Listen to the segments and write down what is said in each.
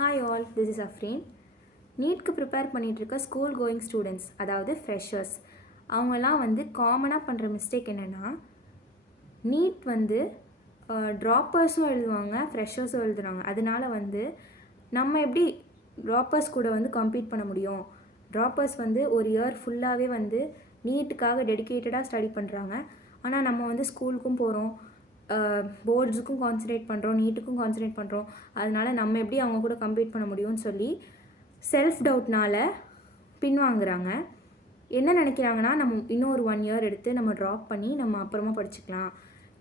Hi all, this is Afreen. நீட்க்கு prepare பண்ணிகிட்ருக்க school going students, அதாவது ஃப்ரெஷர்ஸ், அவங்கெல்லாம் காமனாக பண்ணுற மிஸ்டேக் என்னென்னா, நீட் ட்ராப்பர்ஸும் எழுதுவாங்க, ஃப்ரெஷர்ஸும் எழுதுறாங்க. அதனால நம்ம எப்படி ட்ராப்பர்ஸ் கூட கம்ப்ளீட் பண்ண முடியும்? ட்ராப்பர்ஸ் ஒரு இயர் ஃபுல்லாகவே நீட்டுக்காக டெடிக்கேட்டடாக ஸ்டடி பண்ணுறாங்க. ஆனால் நம்ம ஸ்கூலுக்கும் போகிறோம், போர்ட்ஸுக்கும் கான்சன்ட்ரேட் பண்ணுறோம், நீட்டுக்கும் கான்சன்ட்ரேட் பண்ணுறோம். அதனால் நம்ம எப்படி அவங்க கூட கம்ப்ளீட் பண்ண முடியும்னு சொல்லி செல்ஃப் டவுட்னால் பின்வாங்குறாங்க. என்ன நினைக்கிறாங்கன்னா, நம்ம இன்னொரு 1 இயர் எடுத்து நம்ம ட்ராப் பண்ணி நம்ம அப்புறமா படிச்சுக்கலாம்,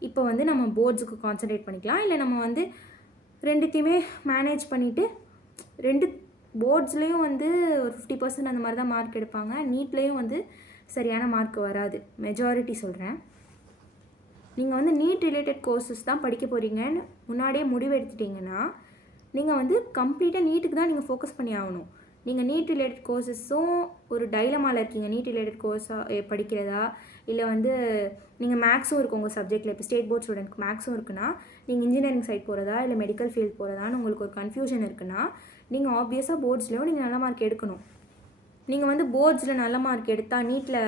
இப்போ நம்ம போர்ட்ஸுக்கு கான்சன்ட்ரேட் பண்ணிக்கலாம், இல்லை நம்ம ரெண்டுத்தையுமே மேனேஜ் பண்ணிவிட்டு போர்ட்ஸ்லேயும் ஒரு 50% அந்த மாதிரி தான் மார்க் எடுப்பாங்க, நீட்லேயும் சரியான மார்க் வராது. மெஜாரிட்டி சொல்கிறேன். நீங்கள் நீட் ரிலேட்டட் கோர்சஸ் தான் படிக்க போகிறீங்கன்னு முன்னாடியே முடிவு எடுத்துட்டிங்கன்னா, நீங்கள் கம்ப்ளீட்டாக நீட்டுக்கு தான் நீங்கள் ஃபோக்கஸ் பண்ணி ஆகணும். நீங்கள் நீட் ரிலேட்டட் கோர்சஸும் ஒரு டைலமாவில் இருக்கீங்க, நீட் ரிலேட்டட் கோர்ஸாக படிக்கிறதா, இல்லை நீங்கள் மேக்ஸும் இருக்குது உங்கள் சப்ஜெக்டில். இப்போ ஸ்டேட் போர்ட் ஸ்டூடெண்ட்க்கு மேக்ஸும் இருக்குன்னா, நீங்கள் இன்ஜினியரிங் சைட் போகிறதா இல்லை மெடிக்கல் ஃபீல்ட் போகிறதான்னு உங்களுக்கு ஒரு கன்ஃபியூஷன் இருக்குன்னா, நீங்கள் ஆப்வியஸாக போர்ட்ஸ்லேயும் நீங்கள் நல்ல மார்க் எடுக்கணும். நீங்கள் போர்ட்ஸில் நல்ல மார்க் எடுத்தால் நீட்டில்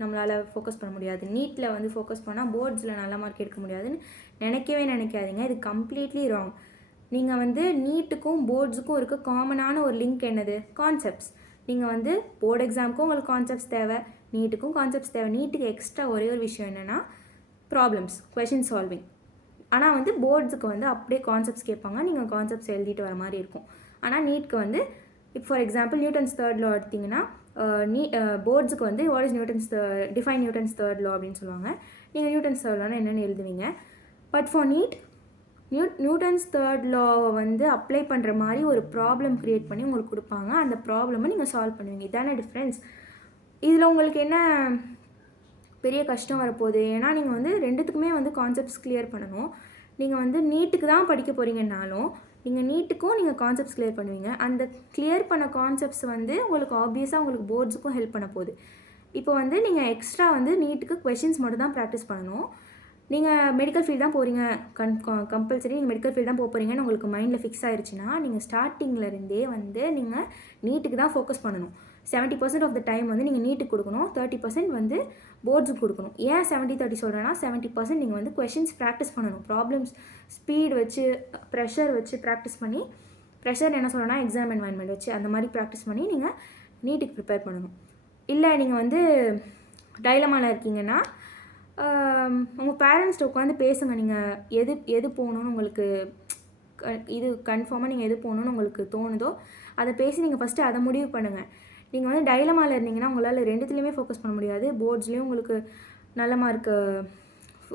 நம்மளால் ஃபோக்கஸ் பண்ண முடியாது, நீட்டில் ஃபோக்கஸ் பண்ணால் போர்ட்ஸில் நல்ல மார்க் எடுக்க முடியாதுன்னு நினைக்காதீங்க. இது கம்ப்ளீட்லி ராங். நீங்கள் நீட்டுக்கும் போர்ட்ஸுக்கும் இருக்க காமனான ஒரு லிங்க் என்னது? கான்செப்ட்ஸ். நீங்கள் போர்டு எக்ஸாமுக்கும் உங்களுக்கு கான்செப்ட்ஸ் தேவை, நீட்டுக்கும் கான்செப்ட்ஸ் தேவை. நீட்டுக்கு எக்ஸ்ட்ரா ஒரே ஒரு விஷயம் என்னென்னா ப்ராப்ளம்ஸ், கொஷின் சால்விங். ஆனால் போர்ட்ஸுக்கு அப்படியே கான்செப்ட்ஸ் கேட்பாங்க, நீங்கள் கான்செப்ட்ஸ் எழுதிட்டு வர மாதிரி இருக்கும். ஆனால் நீட்க்கு இப்போ for example Newton's third law எடுத்திங்கன்னா, போர்ட்ஸுக்கு what is define Newton's third law அப்படின்னு சொல்லுவாங்க. நீங்கள் நியூட்டன்ஸ் தேர்ட் லானா என்னென்னு எழுதுவீங்க. But for NEET, Newton's third லாவை அப்ளை பண்ணுற மாதிரி ஒரு ப்ராப்ளம் க்ரியேட் பண்ணி உங்களுக்கு கொடுப்பாங்க. அந்த ப்ராப்ளமை நீங்கள் சால்வ் பண்ணுவீங்க. இதான டிஃப்ரென்ஸ். இதில் உங்களுக்கு என்ன பெரிய கஷ்டம் வரப்போகுது? ஏன்னா நீங்கள் ரெண்டுத்துக்குமே கான்செப்ட்ஸ் கிளியர் பண்ணணும். நீங்கள் நீட்டுக்கு தான் படிக்க போகிறீங்கன்னாலும் நீங்கள் நீட்டுக்கும் நீங்கள் கான்செப்ட்ஸ் கிளியர் பண்ணுவீங்க. அந்த கிளியர் பண்ண கான்செப்ட்ஸ் உங்களுக்கு ஆப்வியஸாக உங்களுக்கு போர்ட்ஸுக்கும் ஹெல்ப் பண்ண போகுது. இப்போ நீங்கள் எக்ஸ்ட்ரா நீட்டுக்கு கொஷின்ஸ் மட்டும் தான் ப்ராக்டிஸ் பண்ணணும். நீங்கள் மெடிக்கல் ஃபீல்டு தான் போகிறீங்க, கம்பல்சரி நீங்கள் மெடிக்கல் ஃபீல்டு தான் போகிறீங்கன்னு உங்களுக்கு மைண்டில் ஃபிக்ஸ் ஆகிடுச்சுன்னா, நீங்கள் ஸ்டார்டிங்லேருந்தே நீங்கள் நீட்டுக்கு தான் ஃபோக்கஸ் பண்ணணும். 70% ஆஃப் த டைம் நீங்கள் நீட்டுக்கு கொடுக்கணும், 30% போர்ட்ஸுக்கு கொடுக்கணும். ஏன் 70-30 சொல்கிறேன்னா, 70% நீங்கள் கொஷின்ஸ் ப்ராக்டிஸ் பண்ணணும். ப்ராப்ளம்ஸ் ஸ்பீட் வச்சு, ப்ரெஷர் வச்சு ப்ராக்டிஸ் பண்ணி, ப்ரெஷர் என்ன சொல்கிறேன்னா எக்ஸாம் என்வாயன்மெண்ட் வச்சு அந்த மாதிரி ப்ராக்டிஸ் பண்ணி நீங்கள் நீட்டுக்கு ப்ரிப்பேர் பண்ணணும். இல்லை நீங்கள் டைலமாவில் இருக்கீங்கன்னா, உங்கள் பேரண்ட்ஸ்கிட்ட உட்காந்து பேசுங்க. நீங்கள் எது போகணுன்னு உங்களுக்கு இது கன்ஃபார்மாக நீங்கள் எது போகணுன்னு உங்களுக்கு தோணுதோ அதை பேசி நீங்கள் ஃபஸ்ட்டு அதை முடிவு பண்ணுங்கள். நீங்கள் டைலமாவில் இருந்தீங்கன்னா உங்களால் ரெண்டுத்துலேயுமே ஃபோக்கஸ் பண்ண முடியாது. போர்ட்ஸ்லேயும் உங்களுக்கு நல்ல மார்க்கு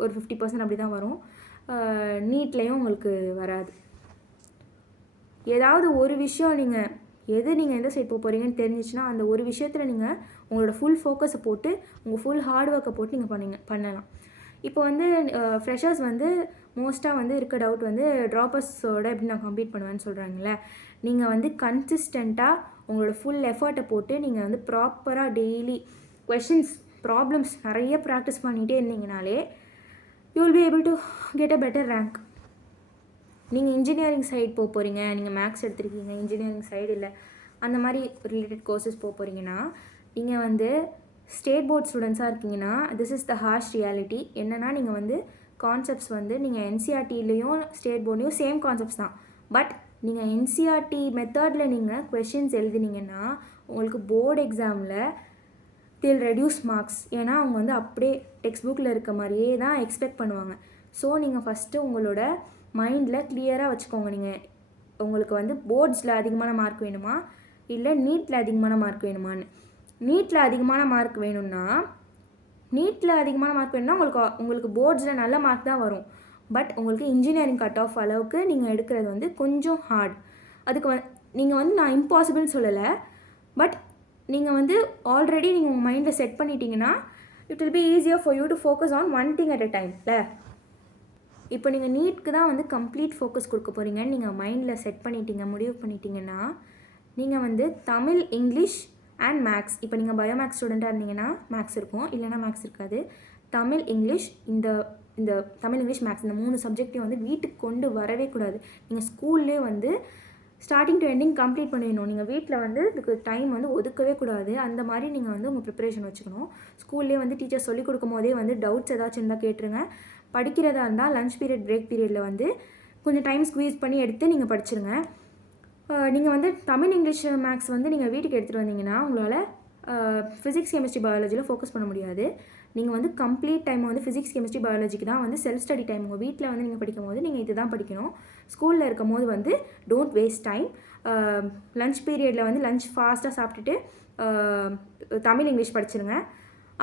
ஒரு 50% அப்படி தான் வரும், நீட்லேயும் உங்களுக்கு வராது. ஏதாவது ஒரு விஷயம் நீங்கள் எந்த சைட் போக போகிறீங்கன்னு தெரிஞ்சிச்சுன்னா, அந்த ஒரு விஷயத்தில் நீங்கள் உங்களோட ஃபுல் ஃபோக்கஸை போட்டு, உங்கள் ஃபுல் ஹார்ட் ஒர்க்கை போட்டு நீங்கள் பண்ணலாம். இப்போ ஃப்ரெஷர்ஸ் மோஸ்ட்டாக இருக்க டவுட் ட்ராப்பர்ஸோட எப்படி நான் கம்ப்ளீட் பண்ணுவேன்னு சொல்கிறாங்களே. நீங்கள் கன்சிஸ்டண்ட்டாக உங்களோட ஃபுல் எஃபர்ட்டை போட்டு நீங்கள் ப்ராப்பராக டெய்லி கொஷின்ஸ், ப்ராப்ளம்ஸ் நிறைய ப்ராக்டிஸ் பண்ணிகிட்டே இருந்தீங்கனாலே you will be able to get a better rank. நீங்கள் இன்ஜினியரிங் சைடு போக போகிறீங்க, நீங்கள் மேக்ஸ் எடுத்துருக்கீங்க, இன்ஜினியரிங் சைடு இல்லை அந்த மாதிரி ரிலேட்டட் கோர்சஸ் போக போகிறீங்கன்னா, நீங்கள் ஸ்டேட் போர்ட் ஸ்டூடெண்ட்ஸாக இருக்கீங்கன்னா, this is the harsh reality. என்னென்னா நீங்கள் கான்செப்ட்ஸ் நீங்கள் என்சிஆர்டிலையும் ஸ்டேட் போர்ட்லேயும் சேம் கான்செப்ட்ஸ் தான். பட் நீங்கள் என்சிஆர்டி மெத்தடில் நீங்கள் கொஷின்ஸ் எழுதினீங்கன்னா உங்களுக்கு போர்டு எக்ஸாமில் தில் ரெடியூஸ் மார்க்ஸ். ஏன்னா அவங்க அப்படியே டெக்ஸ்ட் புக்கில் இருக்க மாதிரியே தான் எக்ஸ்பெக்ட் பண்ணுவாங்க. ஸோ நீங்கள் ஃபஸ்ட்டு உங்களோட மைண்டில் கிளியராக வச்சுக்கோங்க. உங்களுக்கு போர்ட்ஸில் அதிகமான மார்க் வேணுமா இல்லை நீட்டில் அதிகமான மார்க் வேணுமான்னு. நீட்டில் அதிகமான மார்க் வேணும்னா உங்களுக்கு போர்ட்ஸில் நல்ல மார்க் தான் வரும். பட் உங்களுக்கு இன்ஜினியரிங் கட் ஆஃப் அளவுக்கு நீங்கள் எடுக்கிறது கொஞ்சம் ஹார்ட். அதுக்கு நீங்கள் நான் இம்பாசிபிள்னு சொல்லலை, பட் நீங்கள் ஆல்ரெடி நீங்கள் உங்கள் மைண்டில் செட் பண்ணிட்டீங்கன்னா it will be easier for you to focus on one thing at a time. இல்லை, இப்போ நீங்கள் நீட்க்கு தான் கம்ப்ளீட் ஃபோக்கஸ் கொடுக்க போகிறீங்கன்னு நீங்கள் மைண்டில் செட் பண்ணிட்டீங்க, முடிவு பண்ணிட்டீங்கன்னா, நீங்கள் தமிழ், இங்கிலீஷ் அண்ட் மேக்ஸ். இப்போ நீங்கள் பயோமேக்ஸ் ஸ்டூடெண்ட்டாக இருந்தீங்கன்னா மேக்ஸ் இருக்கும், இல்லைனா மேக்ஸ் இருக்காது. தமிழ், இங்கிலீஷ், இந்த தமிழ், இங்கிலீஷ், மேக்ஸ் இந்த 3 சப்ஜெக்டையும் வீட்டுக்கு கொண்டு வரவே கூடாது. நீங்கள் ஸ்கூல்லே ஸ்டார்டிங் டு எண்டிங் கம்ப்ளீட் பண்ணிடணும். நீங்கள் வீட்டில் வந்து இதுக்கு டைம் வந்து ஒதுக்கவே கூடாது. அந்த மாதிரி நீங்கள் வந்து உங்கள் ப்ரிப்பரேஷன் வச்சுக்கணும். ஸ்கூல்லேயே வந்து டீச்சர் சொல்லிக் கொடுக்கும் போதே வந்து டவுட்ஸ் ஏதாச்சும் இருந்தால் கேட்டுருங்க. படிக்கிறதா இருந்தால் லஞ்ச் பீரியட் பிரேக் பீரியடில் வந்து கொஞ்சம் டைம் ஸ்குவீஸ் பண்ணி எடுத்து நீங்கள் படிச்சிருங்க. நீங்கள் வந்து தமிழ், இங்கிலீஷ், மேக்ஸ் வந்து நீங்கள் வீட்டுக்கு எடுத்துகிட்டு வந்தீங்கன்னா உங்களால் ஃபிசிக்ஸ், கெமிஸ்ட்ரி, பயாலஜியில் ஃபோக்கஸ் பண்ண முடியாது. நீங்கள் வந்து கம்ப்ளீட் டைம் வந்து ஃபிசிக்ஸ், கெமிஸ்ட்ரி, பயாலஜிக்கு தான் வந்து செல்ஃப் ஸ்டடி டைம். உங்கள் வீட்டில் வந்து நீங்கள் படிக்கும் போது நீங்கள் இது தான் படிக்கணும். ஸ்கூலில் இருக்கும் போது வந்து டோன்ட் வேஸ்ட் டைம். லஞ்ச் பீரியடில் வந்து லஞ்ச் ஃபாஸ்ட்டாக சாப்பிட்டுட்டு தமிழ், இங்கிலீஷ் படிச்சிருங்க.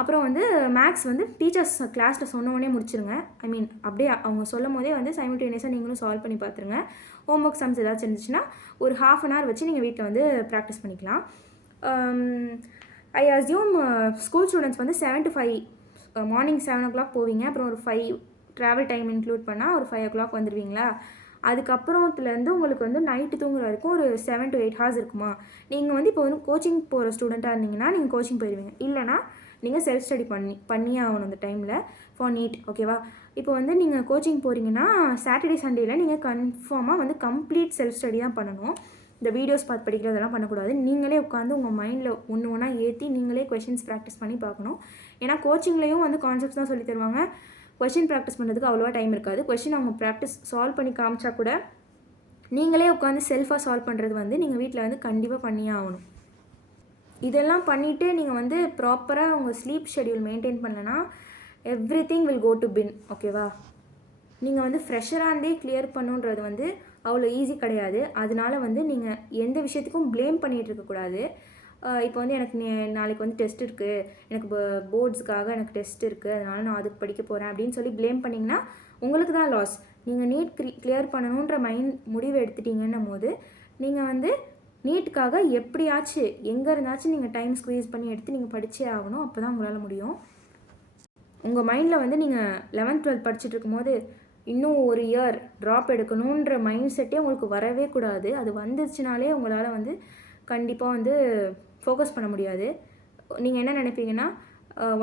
அப்புறம் வந்து மேக்ஸ் வந்து டீச்சர்ஸ் கிளாஸில் சொன்னோடனே முடிச்சிருங்க. ஐ மீன் அப்படியே அவங்க சொல்லும் போதே வந்து சைமல்டேனியஸாக நீங்களும் சால்வ் பண்ணி பார்த்துருங்க. ஹோம் ஒர்க் சம்ஸ் ஏதாச்சும் இருந்துச்சுன்னா ஒரு ½ hour வச்சு நீங்கள் வீட்டில் வந்து ப்ராக்டிஸ் பண்ணிக்கலாம். ஐ அஸ்யூம் ஸ்கூல் ஸ்டூடெண்ட்ஸ் வந்து 7 to 5 மார்னிங் 7 o'clock போவீங்க. அப்புறம் ஒரு 5 ட்ராவல் டைம் இன்க்ளூட் பண்ணால் ஒரு 5 o'clock வந்துடுவீங்களா? அதுக்கப்புறத்துலேருந்து உங்களுக்கு வந்து நைட்டு தூங்குற வரைக்கும் ஒரு 7 to 8 hours இருக்குமா? நீங்கள் வந்து இப்போ வந்து கோச்சிங் போகிற ஸ்டூடெண்ட்டாக இருந்தீங்கன்னா நீங்கள் கோச்சிங் போயிடுவீங்க. இல்லைனா நீங்கள் செல்ஃப் ஸ்டடி பண்ணியே ஆகணும் அந்த டைமில் ஃபார் நீட். ஓகேவா? இப்போ வந்து நீங்கள் கோச்சிங் போகிறீங்கன்னா சாட்டர்டே சண்டேயில் நீங்கள் கன்ஃபார்மாக வந்து கம்ப்ளீட் செல்ஃப் ஸ்டடி தான் பண்ணணும். இந்த வீடியோஸ் பார்த்து படிக்கிறதெல்லாம் பண்ணக்கூடாது. நீங்களே உட்காந்து உங்கள் மைண்டில் ஒன்று ஒன்றா ஏற்றி நீங்களே கொஷின்ஸ் ப்ராக்டிஸ் பண்ணி பார்க்கணும். ஏன்னா கோச்சிங்லேயும் வந்து கான்செப்ட்ஸ் தான் சொல்லி தருவாங்க. கொஷின் ப்ராக்டிஸ் பண்ணுறதுக்கு அவ்வளோவா டைம் இருக்காது. கொஷின் அவங்க ப்ராக்டிஸ் சால்வ் பண்ணி காமிச்சா கூட நீங்களே உட்காந்து செல்ஃபாக சால்வ் பண்ணுறது வந்து நீங்கள் வீட்டில் வந்து கண்டிப்பாக பண்ணியே ஆகணும். இதெல்லாம் பண்ணிவிட்டு நீங்கள் வந்து ப்ராப்பராக உங்கள் ஸ்லீப் ஷெடியூல் மெயின்டைன் பண்ணலன்னா எவ்ரிதிங் வில் கோ டு பின். ஓகேவா? நீங்கள் வந்து ஃப்ரெஷராக இருந்தே கிளியர் பண்ணுன்றது வந்து அவ்வளோ ஈஸி கிடையாது. அதனால வந்து நீங்கள் எந்த விஷயத்துக்கும் ப்ளேம் பண்ணிகிட்டு இருக்கக்கூடாது. இப்போ வந்து எனக்கு நாளைக்கு வந்து டெஸ்ட் இருக்குது, எனக்கு போர்ட்ஸுக்காக எனக்கு டெஸ்ட் இருக்குது, அதனால் நான் அதுக்கு படிக்க போகிறேன் அப்படின்னு சொல்லி ப்ளேம் பண்ணிங்கன்னா உங்களுக்கு தான் லாஸ். நீங்கள் நீட் கிளியர் பண்ணணுன்ற முடிவு எடுத்துட்டீங்கன்னும் போது நீங்கள் வந்து நீட்டுக்காக எப்படியாச்சும் எங்கே இருந்தாச்சும் நீங்கள் டைம் ஸ்குவீஸ் பண்ணி எடுத்து நீங்கள் படித்தே ஆகணும். அப்போ தான் உங்களால் முடியும். உங்கள் மைண்டில் வந்து நீங்கள் 11th 12th படிச்சுட்டு இருக்கும்போது இன்னும் ஒரு இயர் ட்ராப் எடுக்கணுன்ற மைண்ட் செட்டே உங்களுக்கு வரவே கூடாது. அது வந்துருச்சுனாலே உங்களால் வந்து கண்டிப்பாக வந்து ஃபோக்கஸ் பண்ண முடியாது. நீங்கள் என்ன நினைப்பீங்கன்னா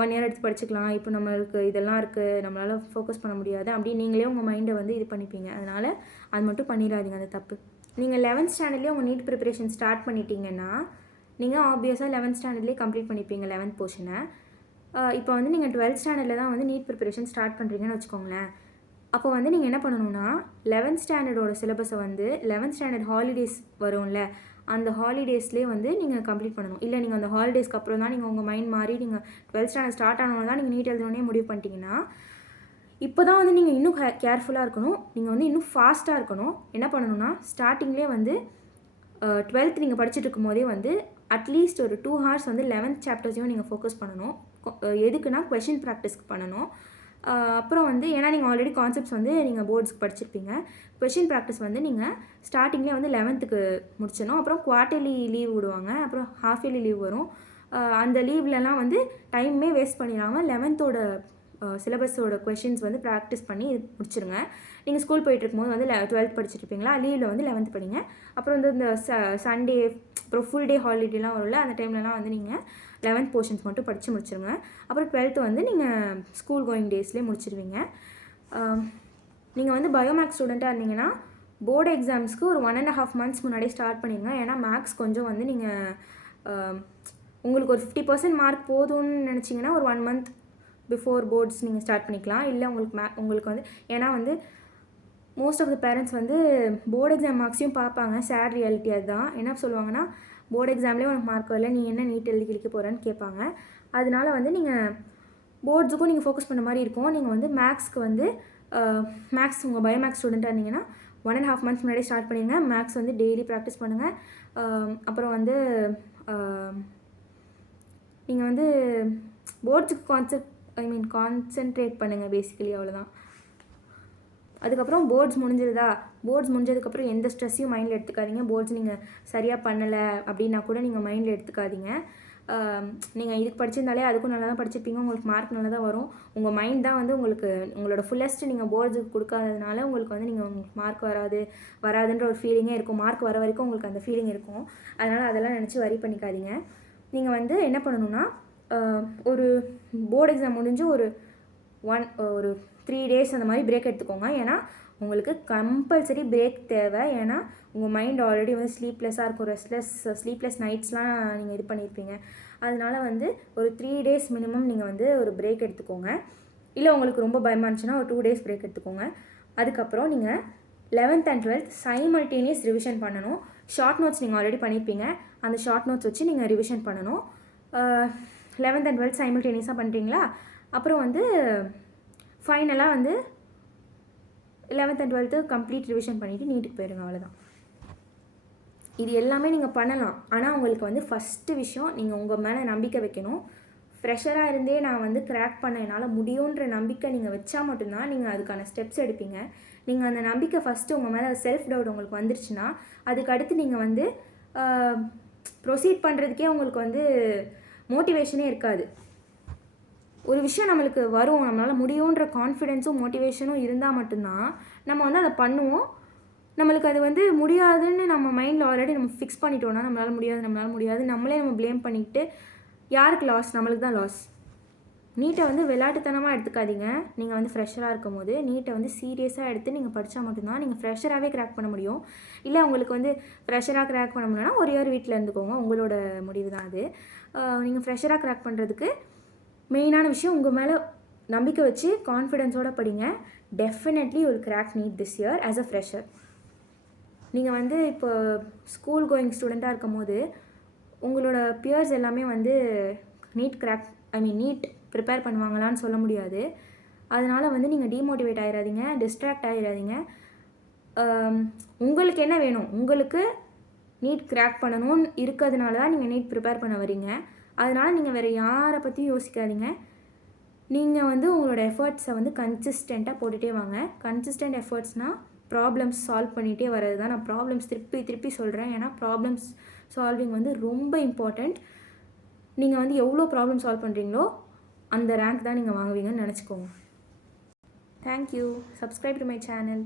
1 year எடுத்து படிச்சுக்கலாம், இப்போ நம்மளுக்கு இதெல்லாம் இருக்குது, நம்மளால் ஃபோக்கஸ் பண்ண முடியாது அப்படின்னு நீங்களே உங்கள் மைண்டை வந்து இது பண்ணிப்பீங்க. அதனால் அது மட்டும் பண்ணிடாதீங்க, அந்த தப்பு. நீங்கள் 11th ஸ்டாண்டர்ட்லேயே உங்கள் நீட் ப்ரிப்பரேஷன் ஸ்டார்ட் பண்ணிட்டீங்கன்னா நீங்கள் ஆப்வியஸாக 11th ஸ்டாண்டர்ட்லேயே கம்ப்ளீட் பண்ணிப்பீங்க 11th போர்ஷனை. இப்போ வந்து நீங்கள் 12th ஸ்டாண்டர்டில் தான் வந்து நீட் ப்ரிப்பரேஷன் ஸ்டார்ட் பண்ணுறீங்கன்னு வச்சுக்கோங்களேன். அப்போ வந்து நீங்கள் என்ன பண்ணணும்னா 11th ஸ்டாண்டர்டோட சிலபஸை வந்து 11th ஸ்டாண்டர்ட் ஹாலிடேஸ் வரும்ல, அந்த ஹாலிடேஸ்லேயே வந்து நீங்கள் கம்ப்ளீட் பண்ணணும். இல்லை நீங்கள் அந்த ஹாலிடேஸ்க்கு அப்புறம் தான் நீங்கள் உங்கள் மைண்ட் மாறி நீங்கள் 12th ஸ்டாண்டர்ட் ஸ்டார்ட் ஆனவங்க தான் நீங்கள் நீட் எழுதணுன்னே முடிவு பண்ணிட்டீங்கன்னா இப்போ தான் வந்து நீங்கள் இன்னும் கேர்ஃபுல்லாக இருக்கணும். நீங்கள் வந்து இன்னும் ஃபாஸ்ட்டாக இருக்கணும். என்ன பண்ணணும்னா ஸ்டார்டிங்லேயே வந்து 12th நீங்கள் படிச்சுட்டு இருக்கும் போதே வந்து அட்லீஸ்ட் ஒரு 2 hours வந்து 11th சாப்டர்ஸையும் நீங்கள் ஃபோக்கஸ் பண்ணணும். எதுக்குன்னா கொஷின் ப்ராக்டிஸ்க்கு பண்ணணும். அப்புறம் வந்து ஏன்னா நீங்கள் ஆல்ரெடி கான்செப்ட்ஸ் வந்து நீங்கள் போர்ட்ஸ்க்கு படிச்சிருப்பீங்க. கொஷின் ப்ராக்டிஸ் வந்து நீங்கள் ஸ்டார்டிங்லேயே வந்து 11th முடிச்சிடணும். அப்புறம் குவார்ட்டர்லி லீவ் விடுவாங்க, அப்புறம் ஹாஃப் இயர்லி லீவ் வரும். அந்த லீவ்லலாம் வந்து டைமே வேஸ்ட் பண்ணிடாமல் 11th சிலபஸோட கொஷின்ஸ் வந்து ப்ராக்டிஸ் பண்ணி முடிச்சிருங்க. நீங்கள் ஸ்கூல் போயிட்டுருக்கும்போது வந்து 12th படிச்சுட்ருப்பீங்களா, லீவில் வந்து 11th படிங்க. அப்புறம் வந்து இந்த சண்டே அப்புறம் ஃபுல் டே ஹாலிடேலாம் வரும்ல, அந்த டைம்லலாம் வந்து நீங்கள் 11th போர்ஷன்ஸ் மட்டும் படித்து முடிச்சிருங்க. அப்புறம் 12th வந்து நீங்கள் ஸ்கூல் கோயிங் டேஸ்லேயே முடிச்சிருவீங்க. நீங்கள் வந்து பயோமேக்ஸ் ஸ்டூடெண்ட்டாக இருந்தீங்கன்னா போர்டு எக்ஸாம்ஸ்க்கு ஒரு 1.5 months முன்னாடியே ஸ்டார்ட் பண்ணிடுங்க. ஏன்னா மேக்ஸ் கொஞ்சம் வந்து நீங்கள் உங்களுக்கு ஒரு 50% மார்க் போதும்னு நினச்சிங்கன்னா ஒரு 1 month பிஃபோர் போர்ட்ஸ் நீங்கள் ஸ்டார்ட் பண்ணிக்கலாம். இல்லை உங்களுக்கு வந்து ஏன்னா வந்து மோஸ்ட் ஆஃப் த பேரண்ட்ஸ் வந்து போர்டு எக்ஸாம் மார்க்ஸையும் பார்ப்பாங்க. சேட் ரியாலிட்டி அதுதான். என்ன சொல்லுவாங்கன்னா போர்டு எக்ஸாம்லேயே உனக்கு மார்க் வரல, நீ என்ன நீட் எழுதி கிழிக்க போகிறேன்னு கேட்பாங்க. அதனால வந்து நீங்கள் போர்ட்ஸுக்கும் நீங்கள் ஃபோக்கஸ் பண்ண மாதிரி இருக்கும். நீங்கள் வந்து மேக்ஸ்க்கு வந்து மேக்ஸ் உங்கள் பயோமேக்ஸ் ஸ்டூடெண்ட்டாக இருந்தீங்கன்னா 1.5 months முன்னாடியே ஸ்டார்ட் பண்ணிடுங்க. மேக்ஸ் வந்து டெய்லி ப்ராக்டிஸ் பண்ணுங்கள். அப்புறம் வந்து நீங்கள் வந்து போர்ட்ஸுக்கு கான்சென்ட்ரேட் பண்ணுங்கள் பேசிக்கலி, அவ்வளோதான். அதுக்கப்புறம் போர்ட்ஸ் முடிஞ்சதுக்கப்புறம் எந்த ஸ்ட்ரெஸ்ஸையும் மைண்டில் எடுத்துக்காதீங்க. போர்ட்ஸ் நீங்கள் சரியாக பண்ணலை அப்படின்னா கூட நீங்கள் மைண்டில் எடுத்துக்காதீங்க. நீங்கள் இதுக்கு படிச்சிருந்தாலே அதுக்கும் நல்லா தான் படிச்சிருப்பீங்க, உங்களுக்கு மார்க் நல்லா தான் வரும். உங்கள் மைண்ட் தான் வந்து உங்களுக்கு உங்களோட ஃபுல்லஸ்ட் நீங்கள் போர்ட்ஸுக்கு கொடுக்காததுனால உங்களுக்கு வந்து உங்களுக்கு மார்க் வராதுன்ற ஒரு ஃபீலிங்கே இருக்கும். மார்க் வர வரைக்கும் உங்களுக்கு அந்த ஃபீலிங் இருக்கும். அதனால் அதெல்லாம் நினச்சி வரி பண்ணிக்காதீங்க. நீங்கள் வந்து என்ன பண்ணணுன்னா ஒரு போர்டு எக்ஸாம் முடிஞ்சு ஒரு 3 days அந்த மாதிரி பிரேக் எடுத்துக்கோங்க. ஏன்னா உங்களுக்கு கம்பல்சரி பிரேக் தேவை. ஏன்னா உங்கள் மைண்ட் ஆல்ரெடி வந்து ஸ்லீப்லெஸ்ஸாக இருக்கும், ஸ்லீப்லெஸ் நைட்ஸ்லாம் நீங்கள் இது பண்ணியிருப்பீங்க. அதனால வந்து ஒரு 3 days மினிமம் நீங்கள் வந்து ஒரு பிரேக் எடுத்துக்கோங்க. இல்லை உங்களுக்கு ரொம்ப பயமாக இருந்துச்சுன்னா ஒரு 2 days பிரேக் எடுத்துக்கோங்க. அதுக்கப்புறம் நீங்கள் 11th and 12th simultaneous revision பண்ணணும். ஷார்ட் நோட்ஸ் நீங்கள் ஆல்ரெடி பண்ணியிருப்பீங்க, அந்த ஷார்ட் நோட்ஸ் வச்சு நீங்கள் ரிவிஷன் பண்ணணும். 11th and 12th சைமல்டேனியஸாக பண்ணுறீங்களா? அப்புறம் வந்து ஃபைனலாக வந்து 11th and 12th complete revision பண்ணிவிட்டு நீட்டுக்கு போயிடுங்க. அவ்வளோதான். இது எல்லாமே நீங்கள் பண்ணலாம். ஆனால் உங்களுக்கு வந்து ஃபஸ்ட்டு விஷயம் நீங்கள் உங்கள் மேலே நம்பிக்கை வைக்கணும். ஃப்ரெஷராக இருந்தே நான் வந்து கிராக் பண்ண என்னால் முடியுன்ற நம்பிக்கை நீங்கள் வச்சா மட்டும்தான் நீங்கள் அதுக்கான ஸ்டெப்ஸ் எடுப்பீங்க. நீங்கள் அந்த நம்பிக்கை ஃபஸ்ட்டு உங்கள் மேலே செல்ஃப் டவுட் உங்களுக்கு வந்துருச்சுன்னா அதுக்கு அடுத்து நீங்கள் வந்து ப்ரொசீட் பண்ணுறதுக்கே உங்களுக்கு வந்து மோட்டிவேஷனே இருக்காது. ஒரு விஷயம் நம்மளுக்கு வரும், நம்மளால் முடியுன்ற கான்ஃபிடென்ஸும் மோட்டிவேஷனும் இருந்தால் மட்டும்தான் நம்ம வந்து அதை பண்ணுவோம். நம்மளுக்கு அது வந்து முடியாதுன்னு நம்ம மைண்டில் ஆல்ரெடி நம்ம ஃபிக்ஸ் பண்ணிட்டோன்னா நம்மளால் முடியாது நம்மளே நம்ம ப்ளேம் பண்ணிக்கிட்டு யாருக்கு லாஸ்? நம்மளுக்கு தான் லாஸ். நீட்டை வந்து விளையாட்டுத்தனமாக எடுத்துக்காதீங்க. நீங்கள் வந்து ஃப்ரெஷராக இருக்கும் போது நீட்டை வந்து சீரியஸாக எடுத்து நீங்கள் படித்தா மட்டும்தான் நீங்கள் ஃப்ரெஷராகவே கிராக் பண்ண முடியும். இல்லை உங்களுக்கு வந்து ஃப்ரெஷராக கிராக் பண்ண முடியும்னா ஒரு இயர் வீட்டில் இருந்துக்கோங்க, உங்களோட முடிவு தான் அது. நீங்கள் ஃப்ரெஷராக கிராக் பண்ணுறதுக்கு மெயினான விஷயம் உங்கள் மேலே நம்பிக்கை வச்சு கான்ஃபிடென்ஸோடு படிங்க. Definitely you will crack need this year as a fresher. நீங்கள் வந்து இப்போ ஸ்கூல் கோயிங் ஸ்டூடெண்ட்டாக இருக்கும் போது உங்களோட பியர்ஸ் எல்லாமே வந்து நீட் ப்ரிப்பேர் பண்ணுவாங்களான்னு சொல்ல முடியாது. அதனால் வந்து நீங்கள் டிமோட்டிவேட் ஆகிடாதீங்க, டிஸ்ட்ராக்ட் ஆகிடாதீங்க. உங்களுக்கு என்ன வேணும்? உங்களுக்கு நீட் கிராக் பண்ணணும்னு இருக்கிறதுனால தான் நீங்கள் நீட் ப்ரிப்பேர் பண்ண வரீங்க. அதனால் நீங்கள் வேறு யாரை பற்றியும் யோசிக்காதீங்க. நீங்கள் வந்து உங்களோட எஃபர்ட்ஸை வந்து கன்சிஸ்டண்ட்டாக போட்டுகிட்டே வாங்க. கன்சிஸ்டன்ட் எஃபர்ட்ஸ்னால் ப்ராப்ளம்ஸ் சால்வ் பண்ணிகிட்டே வர்றது தான். நான் ப்ராப்ளம்ஸ் திருப்பி சொல்கிறேன், ஏன்னா ப்ராப்ளம்ஸ் சால்விங் வந்து ரொம்ப இம்பார்ட்டண்ட். நீங்கள் வந்து எவ்வளோ ப்ராப்ளம் சால்வ் பண்ணுறீங்களோ அந்த ரேங்க் தான் நீங்கள் வாங்குவீங்கன்னு நினச்சிக்கோங்க. Thank you. Subscribe to my channel.